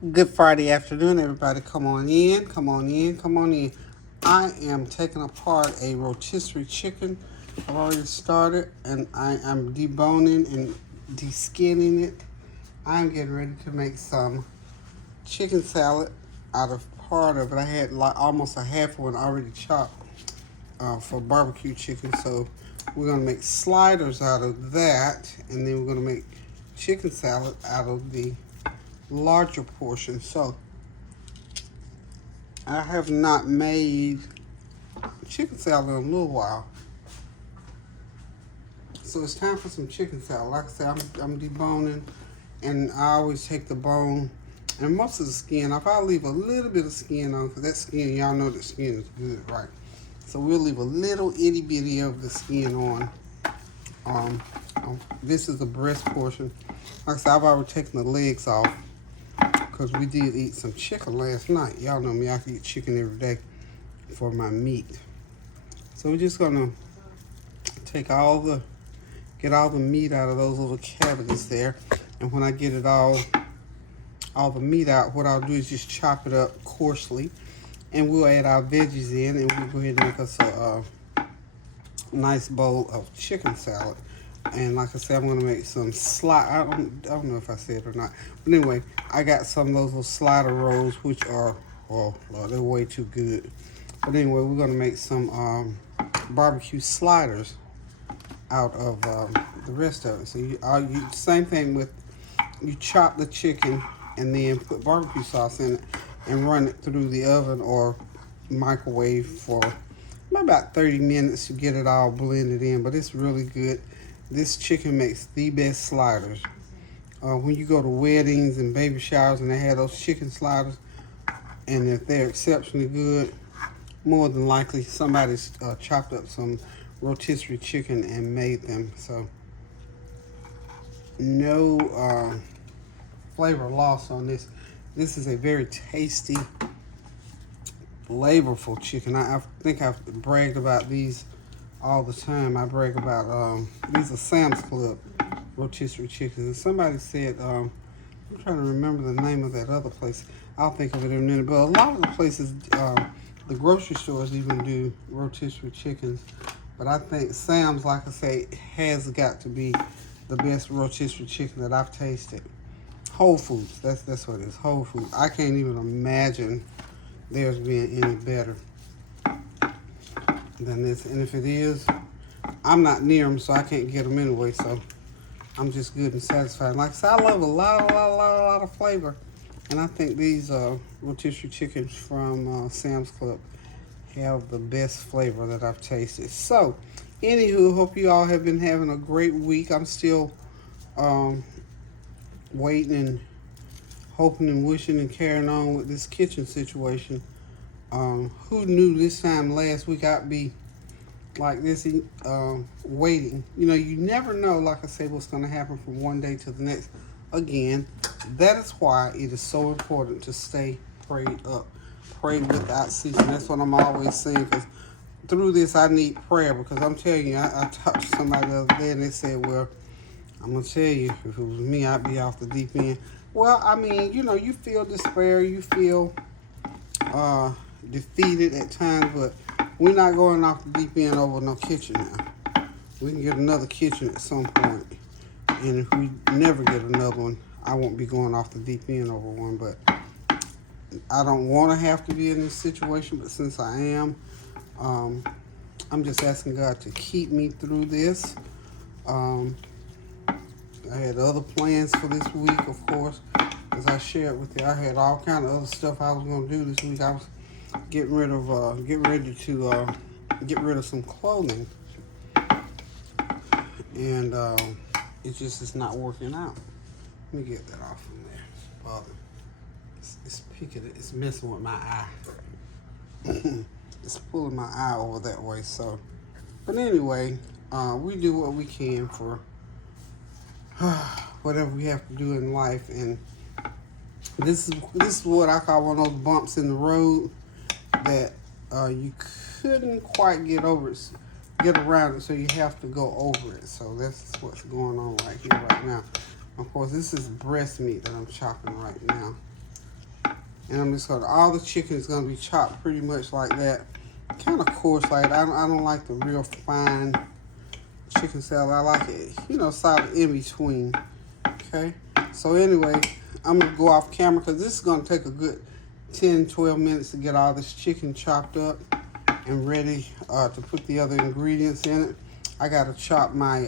Good Friday afternoon, everybody. Come on in, come on in, come on in. I am taking apart a rotisserie chicken. I've already started, and I am deboning and deskinning it. I'm getting ready to make some chicken salad out of part of it. I had like almost a half one already chopped for barbecue chicken, so we're gonna make sliders out of that, and then we're gonna make chicken salad out of the larger portion. So I have not made chicken salad in a little while. So it's time for some chicken salad. Like I said, I'm deboning, and I always take the bone and most of the skin off. I'll leave a little bit of skin on, because that skin, y'all know the skin is good, right? So we'll leave a little itty bitty of the skin on. This is the breast portion. Like I said, I've already taken the legs off, because we did eat some chicken last night. Y'all know me, I can eat chicken every day for my meat. So we're just gonna take get all the meat out of those little cavities there. And when I get it all the meat out, what I'll do is just chop it up coarsely. And we'll add our veggies in, and we'll go ahead and make us a nice bowl of chicken salad. And like I said, I'm gonna make some I don't know if I said it or not. But anyway, I got some of those little slider rolls, which are, oh Lord, they're way too good. But anyway, we're gonna make some barbecue sliders out of the rest of it. So you same thing with, you chop the chicken and then put barbecue sauce in it and run it through the oven or microwave for about 30 minutes to get it all blended in. But it's really good. This chicken makes the best sliders. When you go to weddings and baby showers and they have those chicken sliders, and if they're exceptionally good, more than likely somebody's chopped up some rotisserie chicken and made them. So no flavor loss on this. This is a very tasty, flavorful chicken. I think I've bragged about these all the time. I brag about these are Sam's Club rotisserie chickens. And somebody said, I'm trying to remember the name of that other place. I'll think of it in a minute. But a lot of the places, the grocery stores even do rotisserie chickens. But I think Sam's, like I say, has got to be the best rotisserie chicken that I've tasted. Whole Foods, that's what it is, Whole Foods. I can't even imagine there's being any better than this. And if it is, I'm not near them, so I can't get them anyway. So I'm just good and satisfied. Like I said, I love a lot of flavor. And I think these rotisserie chickens from Sam's Club have the best flavor that I've tasted. So, anywho, hope you all have been having a great week. I'm still waiting and hoping and wishing and carrying on with this kitchen situation. Who knew this time last week I'd be like this, waiting. You know, you never know, like I said, what's going to happen from one day to the next. Again, that is why it is so important to stay prayed up. Pray without ceasing. That's what I'm always saying, because through this I need prayer. Because I'm telling you, I talked to somebody the other day and they said, well, I'm going to tell you, if it was me, I'd be off the deep end. Well, I mean, you know, you feel despair, you feel defeated at times, but we're not going off the deep end over no kitchen now. We can get another kitchen at some point. And if we never get another one, I won't be going off the deep end over one. But I don't want to have to be in this situation, but since I am, I'm just asking God to keep me through this. I had other plans for this week, of course, as I shared with you. I had all kind of other stuff I was going to do this week. I was getting ready to get rid of some clothing, and it just is not working out. Let me get that off from there. It's picking, it's messing with my eye. It's pulling my eye over that way. So, but anyway, we do what we can for whatever we have to do in life, and this is what I call one of those bumps in the road that you couldn't quite get around it, so you have to go over it. So that's what's going on right here, right now. Of course, this is breast meat that I'm chopping right now. And I'm just gonna, all the chicken is gonna be chopped pretty much like that. Kind of coarse, like I don't like the real fine chicken salad. I like it, you know, solid in between. Okay, so anyway, I'm gonna go off camera because this is gonna take a good 10-12 minutes to get all this chicken chopped up and ready to put the other ingredients in it. I gotta chop my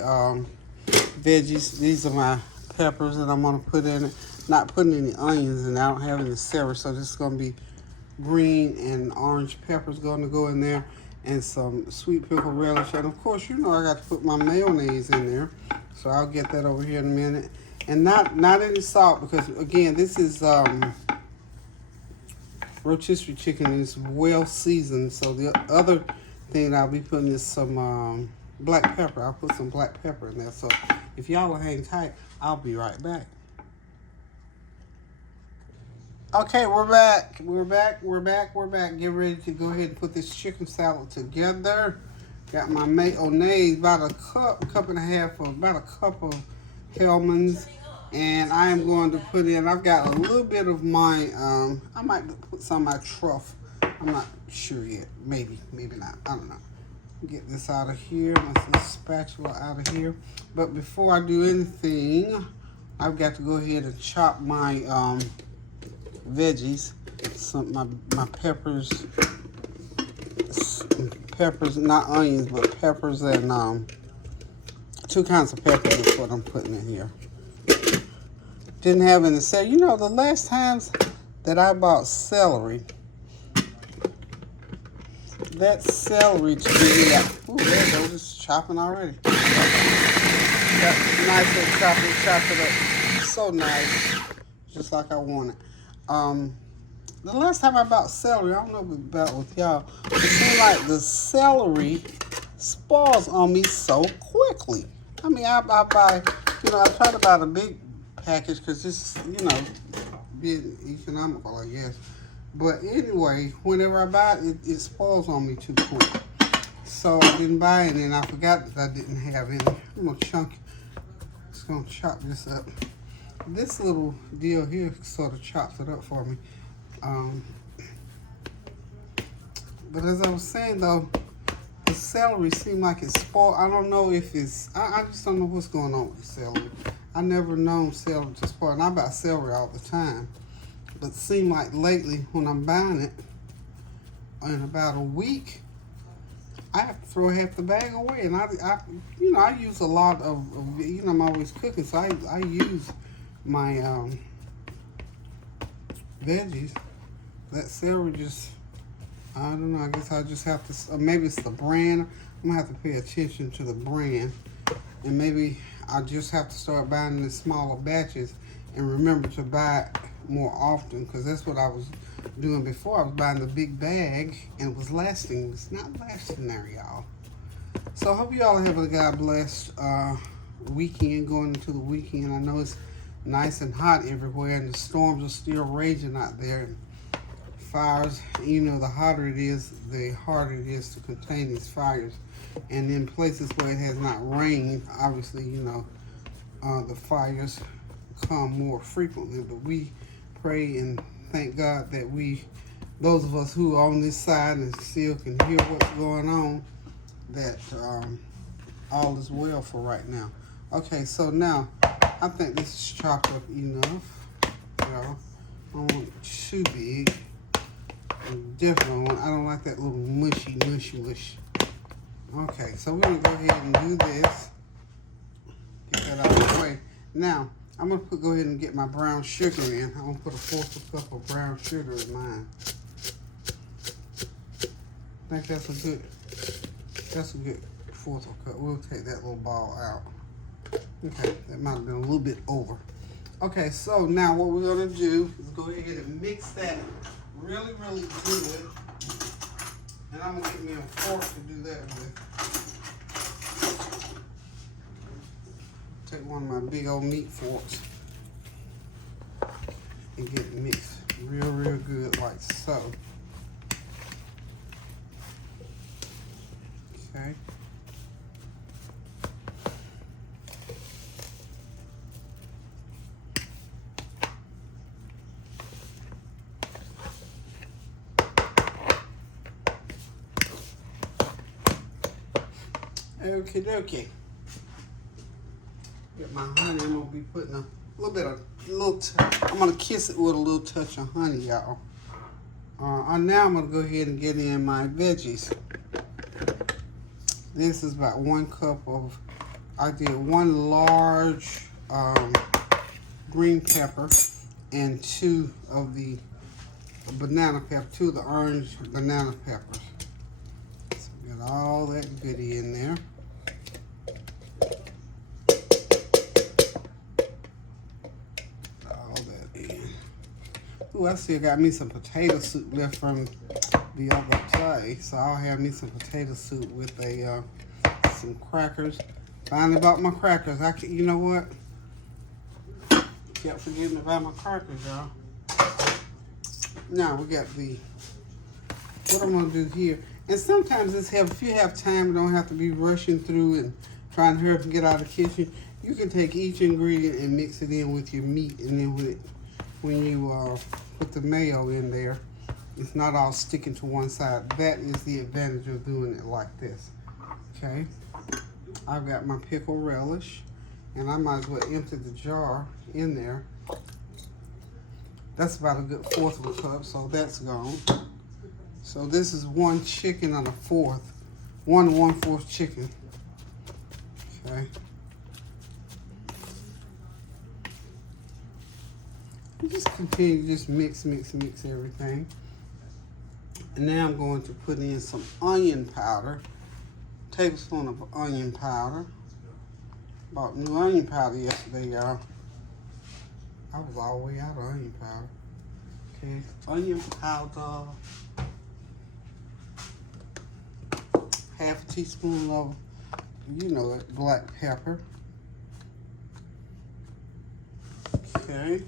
veggies. These are my peppers that I'm gonna put in it. Not putting any onions in. I don't have any celery, so this is gonna be green and orange peppers gonna go in there, and some sweet pickle relish. And of course, you know I got to put my mayonnaise in there, so I'll get that over here in a minute. And not any salt, because again, this is rotisserie chicken, and it's well seasoned. So the other thing I'll be putting is some black pepper. I'll put some black pepper in there. So if y'all will hang tight, I'll be right back. Okay, we're back. We're back. Get ready to go ahead and put this chicken salad together. Got my mayonnaise, about a cup and a half of, about a cup of Colemon's. And I am going to put in, I've got a little bit of my, I might put some of my truffle. I'm not sure yet. Maybe not. I don't know. Get this out of here. My little spatula out of here. But before I do anything, I've got to go ahead and chop my veggies. My peppers, not onions, but peppers, and two kinds of peppers is what I'm putting in here. Didn't have any celery. You know, the last times that I bought celery, that celery to be out. Ooh, there it goes, it's chopping already. Got nice little chop it up. So nice, just like I wanted. The last time I bought celery, I don't know about with y'all, it seemed like the celery spoils on me so quickly. I mean, I buy, you know, I try to buy the big package because it's, you know, being economical, I guess. But anyway, whenever I buy it, it spoils on me too quick. So I didn't buy any, and I forgot that I didn't have any. I'm gonna just gonna chop this up. This little deal here sort of chops it up for me. But as I was saying though, the celery seemed like it's spoiled. I don't know if it's, I just don't know what's going on with the celery. I never known celery to spoil, and I buy celery all the time. But it seemed like lately when I'm buying it, in about a week, I have to throw half the bag away. And I you know, I use a lot of, you know, I'm always cooking, so I use my veggies. That celery just, I don't know, I guess I just have to, maybe it's the brand. I'm gonna have to pay attention to the brand. And maybe I just have to start buying in smaller batches and remember to buy it more often, because that's what I was doing before. I was buying the big bag and it was lasting. It's not lasting there, y'all. So I hope y'all have a God blessed weekend, going into the weekend. I know it's nice and hot everywhere, and the storms are still raging out there. Fires, you know, the hotter it is, the harder it is to contain these fires. And in places where it has not rained, obviously, you know, the fires come more frequently. But we pray and thank God that those of us who are on this side and still can hear what's going on, that all is well for right now. Okay, so now I think this is chopped up enough. You know, I don't want it too big. Definitely, I don't like that little mushy. Okay, so we're gonna go ahead and do this. Get that out of the way. Now, I'm gonna go ahead and get my brown sugar in. I'm gonna put a 1/4 cup of brown sugar in mine. I think that's a good 1/4 cup. We'll take that little ball out. Okay, that might have been a little bit over. Okay, so now what we're gonna do is go ahead and mix that really good. And I'm gonna get me a fork to do that with. Take one of my big old meat forks and get it mixed real good, like so. Okay. Okie dokie. Get my honey. I'm gonna be putting a little bit of I'm gonna kiss it with a little touch of honey, y'all. Now I'm gonna go ahead and get in my veggies. This is about 1 cup of. I did 1 large green pepper and 2 of the banana pepper, 2 of the orange banana peppers. So got all that goodie in there. All that in. Ooh, I still got me some potato soup left from the other day, so I'll have me some potato soup with some crackers. Finally bought my crackers. You know what? Kept forgetting about my crackers, y'all. Now we got what I'm gonna do here. And sometimes it's helpful if you have time. You don't have to be rushing through and trying to hurry up and get out of the kitchen. You can take each ingredient and mix it in with your meat, and then when you put the mayo in there, it's not all sticking to one side. That is the advantage of doing it like this. Okay. I've got my pickle relish, and I might as well empty the jar in there. That's about a good 1/4 of a cup, so that's gone. So this is 1 chicken and 1/4, 1 1/4 chicken. Okay. And just continue to just mix everything. And now I'm going to put in some onion powder. Tablespoon of onion powder. Bought new onion powder yesterday, y'all. I was all the way out of onion powder. Okay, onion powder. 1/2 teaspoon of, you know it, black pepper. Okay.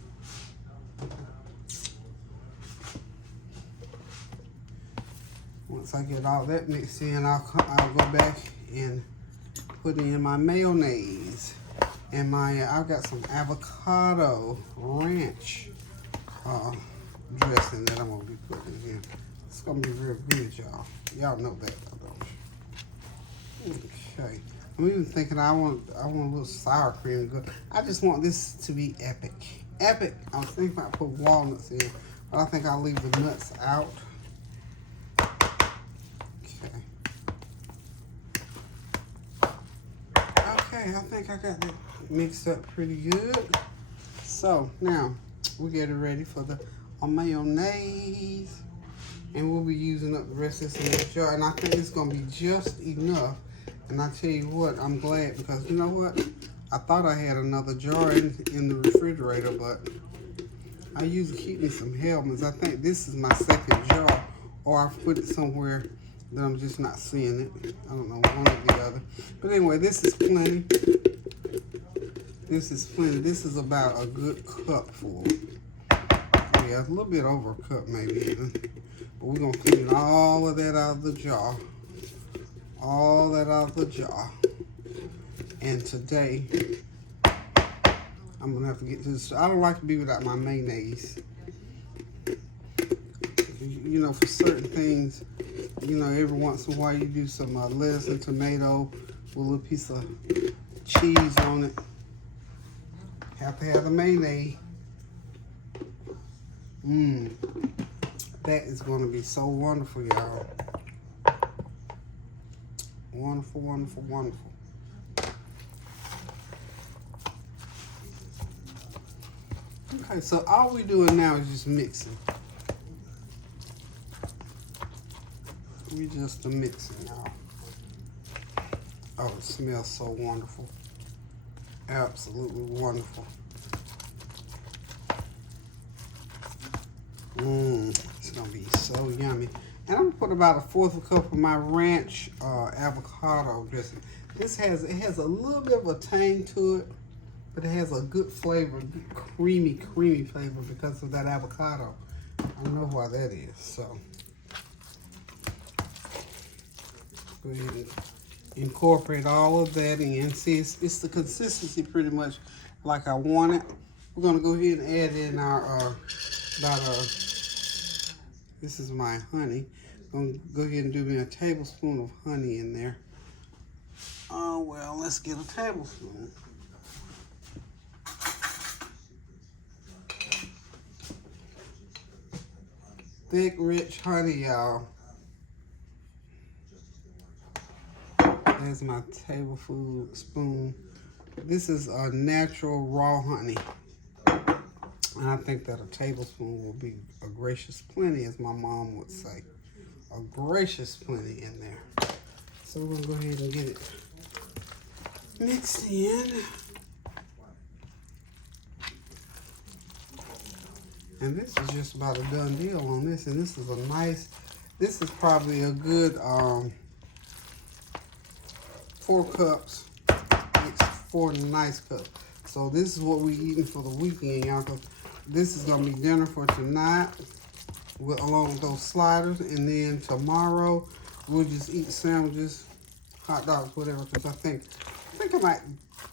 Once I get all that mixed in, I'll go back and put in my mayonnaise and I've got some avocado ranch dressing that I'm gonna be putting in. It's gonna be real good, y'all. Y'all know that, don't you? Okay. I'm even thinking I want a little sour cream. Good. I just want this to be epic. Epic. I was thinking about put walnuts in, but I think I'll leave the nuts out. Okay, I think I got that mixed up pretty good. So now we get it ready for the mayonnaise, and we'll be using up the rest of this in the jar. And I think it's gonna be just enough. And I tell you what, I'm glad, because you know what? I thought I had another jar in the refrigerator, but I usually keep me some Hellmann's. I think this is my 2nd jar, or I've put it somewhere that I'm just not seeing it. I don't know, one or the other. But anyway, this is plenty. This is plenty. This is about a good cup full. Yeah, a little bit over a cup maybe even. But we're gonna clean all of that out of the jar. All that out of the jar. And today, I'm gonna have to get to this. I don't like to be without my mayonnaise. You know, for certain things, you know, every once in a while you do some lettuce and tomato with a little piece of cheese on it. Have to have the mayonnaise. That is going to be so wonderful, y'all. Wonderful, wonderful, wonderful. Okay, so all we're doing now is just mixing. We just mixing, y'all. Oh, it smells so wonderful. Absolutely wonderful. It's gonna be so yummy. And I'm gonna put about a 1/4 cup of my ranch avocado dressing. It has a little bit of a tang to it, but it has a good flavor, good creamy flavor because of that avocado. I don't know why that is. So go ahead and incorporate all of that in. See, it's the consistency pretty much like I want it. We're gonna go ahead and add in our this is my honey. I'm gonna go ahead and do me a tablespoon of honey in there. Oh, well, let's get a tablespoon. Thick, rich honey, y'all. There's my tablespoon. This is a natural raw honey. And I think that a tablespoon will be a gracious plenty, as my mom would say. A gracious plenty in there. So we're gonna go ahead and get it mixed in. And this is just about a done deal on this. And this is a nice, this is probably a good 4 cups. It's 4 nice cups. So this is what we eating for the weekend, y'all. Cause this is gonna be dinner for tonight, along with those sliders. And then tomorrow we'll just eat sandwiches, hot dogs, whatever. Cause I think I might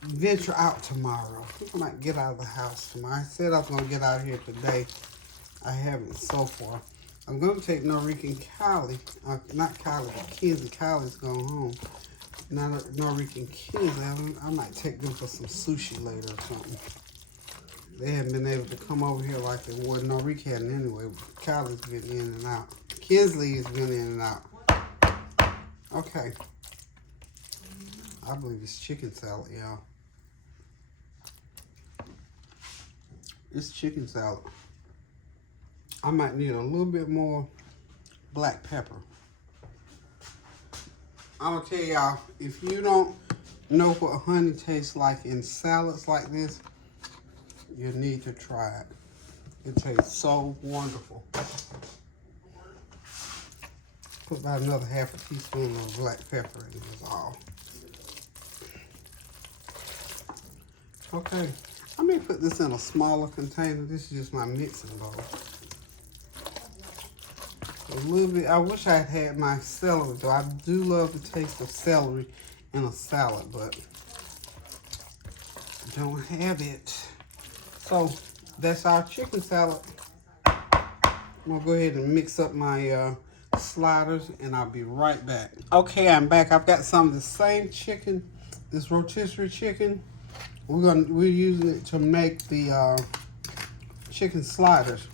venture out tomorrow. I think I might get out of the house tomorrow. I said I was gonna get out of here today. I haven't so far. I'm gonna take Norika and Kylie, not Kylie, but Kenzie. Kylie's going home. Not Norika and Kenzie. I might take them for some sushi later or something. They haven't been able to come over here like they would. Norika hadn't anyway. Kylie's been in and out. Kinsley has been in and out. Okay. I believe it's chicken salad, y'all. It's chicken salad. I might need a little bit more black pepper. I'm gonna tell y'all, if you don't know what honey tastes like in salads like this, you need to try it. It tastes so wonderful. Put about another half a teaspoon of black pepper in this all. Okay, I may put this in a smaller container. This is just my mixing bowl. A little bit, I wish I had my celery though. I do love the taste of celery in a salad, but I don't have it. So that's our chicken salad. I'm gonna go ahead and mix up my sliders and I'll be right back. Okay, I'm back. I've got some of the same chicken, this rotisserie chicken. We're using it to make the chicken sliders.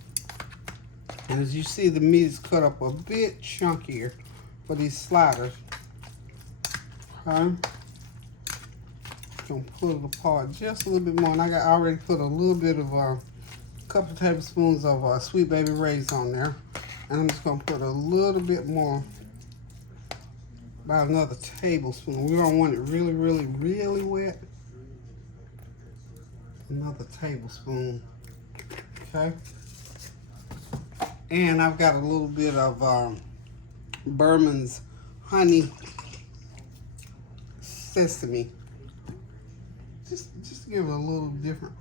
And as you see, the meat is cut up a bit chunkier for these sliders. Okay. Gonna pull it apart just a little bit more. And I already put a little bit of a couple of tablespoons of Sweet Baby Ray's on there. And I'm just gonna put a little bit more, about another tablespoon. We don't want it really, really, really wet. Another tablespoon. Okay. And I've got a little bit of Berman's honey sesame. Just give it a little different,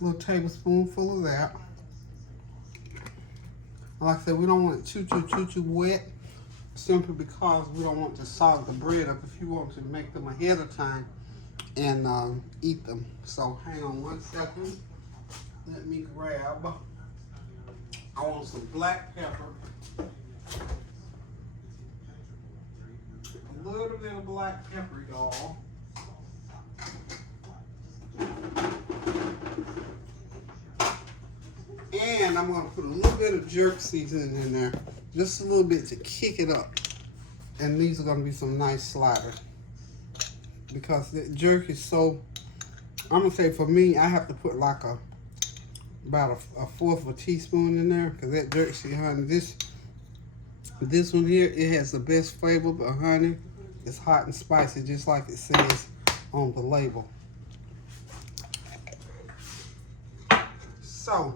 little tablespoonful of that. Like I said, we don't want it too wet, simply because we don't want to sog the bread up if you want to make them ahead of time and eat them. So hang on one second. Let me grab. I want some black pepper. A little bit of black pepper, y'all. And I'm gonna put a little bit of jerk seasoning in there. Just a little bit to kick it up. And these are gonna be some nice sliders. Because the jerk is so, I'm gonna say for me, I have to put like about a fourth of a teaspoon in there, because that jerk seasoning, honey, this one here, it has the best flavor, but honey, it's hot and spicy, just like it says on the label. So,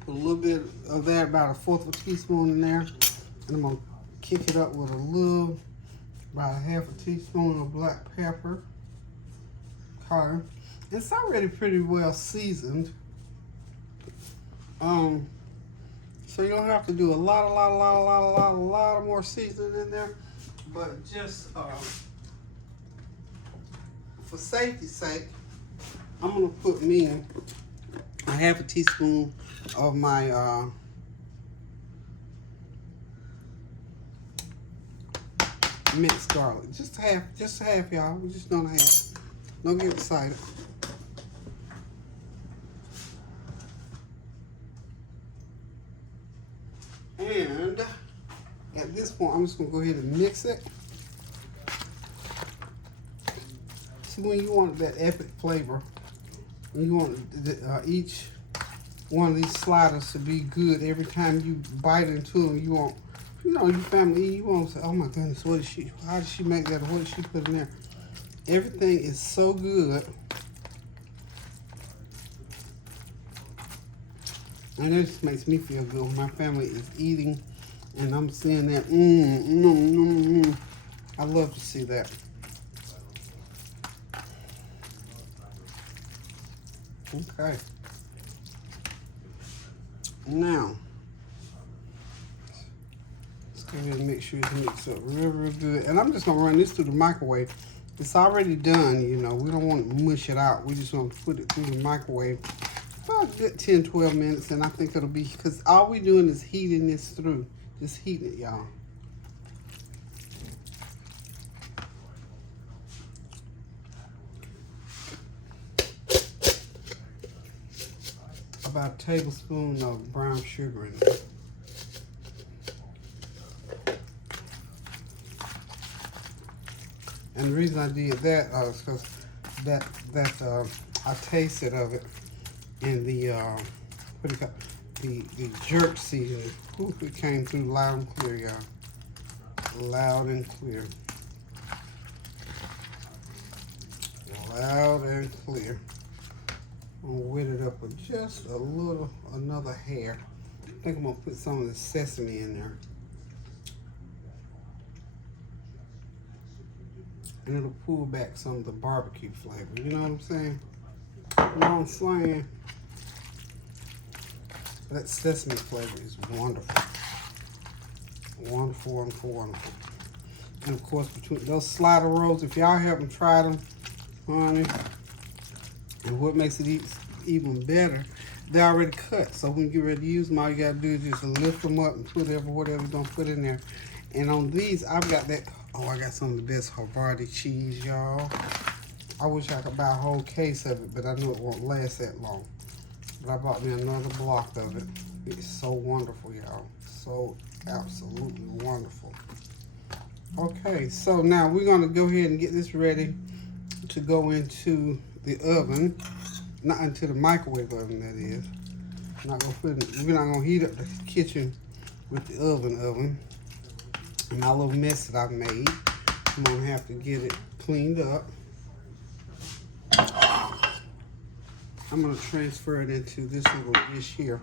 put a little bit of that, about a fourth of a teaspoon in there, and I'm gonna kick it up with about a half a teaspoon of black pepper. Okay, it's already pretty well seasoned. So you don't have to do a lot of more seasoning in there, but just for safety's sake, I'm gonna put me a half a teaspoon of my minced garlic. Just a half, y'all. We're just doing a half. Don't get excited. And at this point, I'm just gonna go ahead and mix it. See, when you want that epic flavor, when you want each one of these sliders to be good every time you bite into them, you want, you know, your family, you want to say, oh my goodness, how did she make that? Or what did she put in there? Everything is so good. And it just makes me feel good when my family is eating and I'm seeing that. I love to see that. Okay. Now, let's go ahead and make sure it's mixed up real good. And I'm just going to run this through the microwave. It's already done, you know. We don't want to mush it out. We just want to put it through the microwave about a good 10, 12 minutes. And I think it'll be, because all we're doing is heating this through. Just heating it, y'all. About a tablespoon of brown sugar in there. And the reason I did that is because I tasted of it in the what do you call it? The jerk seasoning. Ooh, it came through loud and clear, y'all. Loud and clear. Loud and clear. I'm gonna wet it up with just a little, another hair. I think I'm gonna put some of the sesame in there. And it'll pull back some of the barbecue flavor. You know what I'm saying? You know what I'm saying? That sesame flavor is wonderful. Wonderful, wonderful, wonderful. And of course, between those slider rolls, if y'all haven't tried them, honey, and what makes it even better, they're already cut. So when you get ready to use them, all you gotta do is just lift them up and put whatever you're gonna put in there. And on these, I've got that, oh, I got some of the best Havarti cheese, y'all. I wish I could buy a whole case of it, but I know it won't last that long. But I bought me another block of it. It's so wonderful, y'all. So absolutely wonderful. Okay, so now we're gonna go ahead and get this ready to go into the oven. Not into the microwave oven, that is. We're not gonna heat up the kitchen with the oven. And my little mess that I've made, I'm gonna have to get it cleaned up. I'm gonna transfer it into this little dish here.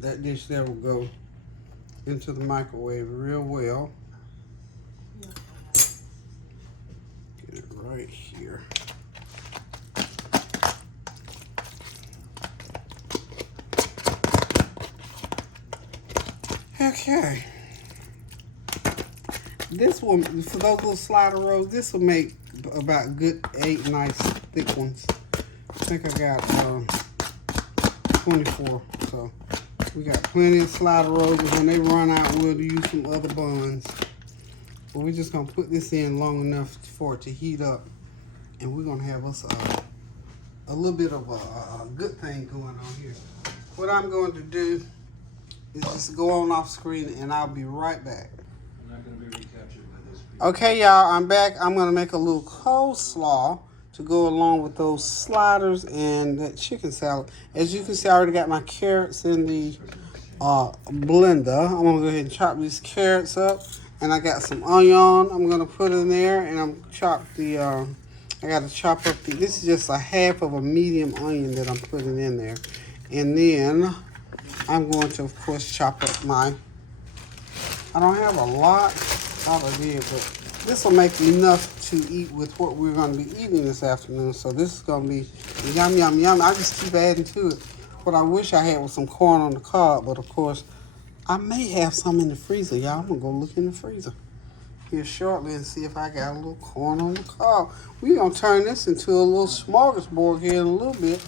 That dish there will go into the microwave real well. Get it right here. Okay. This one, for those little slider rolls, this will make about good 8 nice thick ones. I think I got 24, so we got plenty of slider rolls, and when they run out, we'll use some other buns. But we're just gonna put this in long enough for it to heat up, and we're gonna have us a little bit of a good thing going on here. What I'm going to do is just go on off screen, and I'll be right back. I'm not gonna be recaptured by this. Okay, y'all, I'm back. I'm gonna make a little coleslaw to go along with those sliders and that chicken salad. As you can see, I already got my carrots in the blender. I'm gonna go ahead and chop these carrots up, and I got some onion I'm gonna put in there, and I'm chop the I gotta chop up the, this is just a half of a medium onion that I'm putting in there. And then I'm going to, of course, chop up my, I don't have a lot out of here, but this will make enough to eat with what we're going to be eating this afternoon. So this is going to be yum, yum, yum. I just keep adding to it. What I wish I had was some corn on the cob, but of course, I may have some in the freezer. Y'all, I'm going to go look in the freezer here shortly and see if I got a little corn on the cob. We're going to turn this into a little smorgasbord here in a little bit.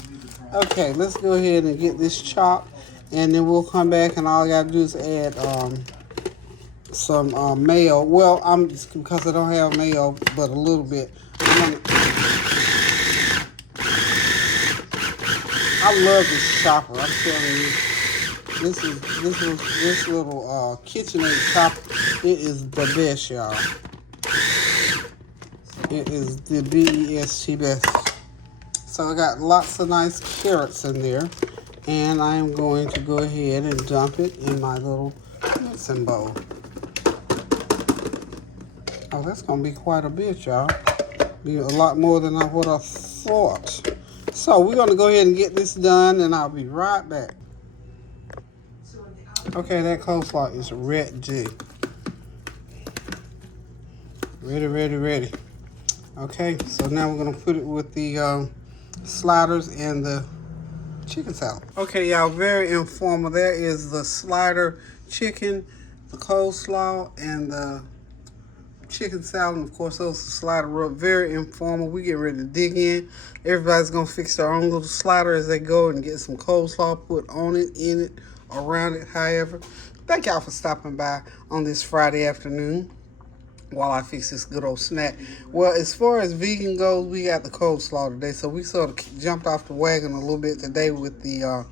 Okay, let's go ahead and get this chopped, and then we'll come back, and all I got to do is add some mayo. Well, because I don't have mayo, but a little bit. I love this chopper. I'm telling you, this little KitchenAid chopper. It is the best, y'all. It is the best best. So I got lots of nice carrots in there, and I am going to go ahead and dump it in my little mixing bowl. Oh, that's gonna be quite a bit, y'all. Be a lot more than what I thought. So we're gonna go ahead and get this done, and I'll be right back. Okay, that coleslaw is ready. Ready. Okay, so now we're gonna put it with the sliders and the chicken salad. Okay, y'all, very informal. There is the slider chicken, the coleslaw, and the chicken salad. And of course, those are slider up. Very informal. We get ready to dig in. Everybody's gonna fix their own little slider as they go and get some coleslaw put on it, in it, around it, however. Thank y'all for stopping by on this Friday afternoon while I fix this good old snack. Well, as far as vegan goes, we got the coleslaw today, so we sort of jumped off the wagon a little bit today with the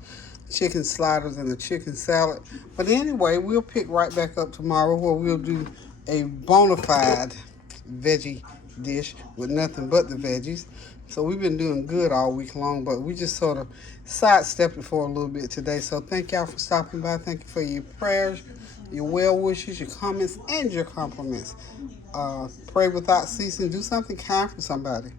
chicken sliders and the chicken salad. But anyway, we'll pick right back up tomorrow where we'll do a bona fide veggie dish with nothing but the veggies. So we've been doing good all week long, but we just sort of sidestepped it for a little bit today. So thank y'all for stopping by. Thank you for your prayers, your well wishes, your comments, and your compliments. Pray without ceasing. Do something kind for somebody.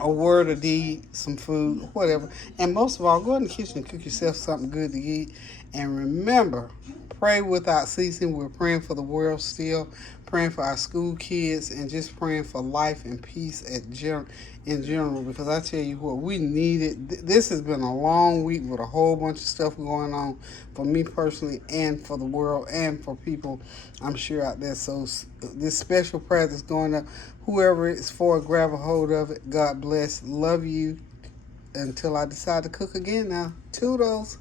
A word, a deed, some food, whatever. And most of all, go in the kitchen and cook yourself something good to eat. And remember, pray without ceasing. We're praying for the world still, praying for our school kids, and just praying for life and peace in general. Because I tell you what, we need it. This has been a long week with a whole bunch of stuff going on for me personally and for the world and for people, I'm sure, out there. So this special prayer that's going up, whoever it's for, grab a hold of it. God bless. Love you until I decide to cook again now. Toodles.